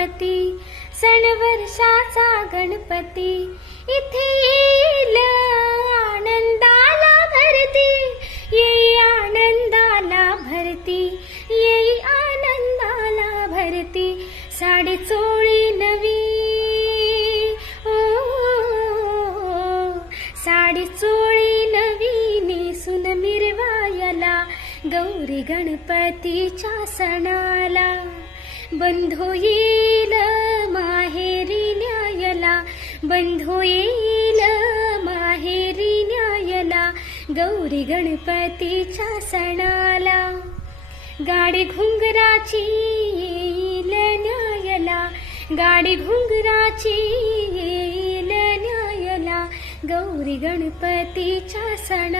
गणपती, सण वर्षाचा गणपती, इथे येईल आनंदाला भरती, येई आनंदाला भरती, येई आनंदाला भरती. साडी चोळी नवी, साडी चोळी नवी नेसून मिरवायला, गौरी गणपतीच्या सणाला. बंधू येईल माहेरी न्यायला, बंधू येईल माहेरी न्यायला, गौरी गणपतीच्या सणाला. गाडी घुंगराची येईल न्यायला, गाडी घुंगराची येईल न्यायला, गौरी गणपतीच्या सणा.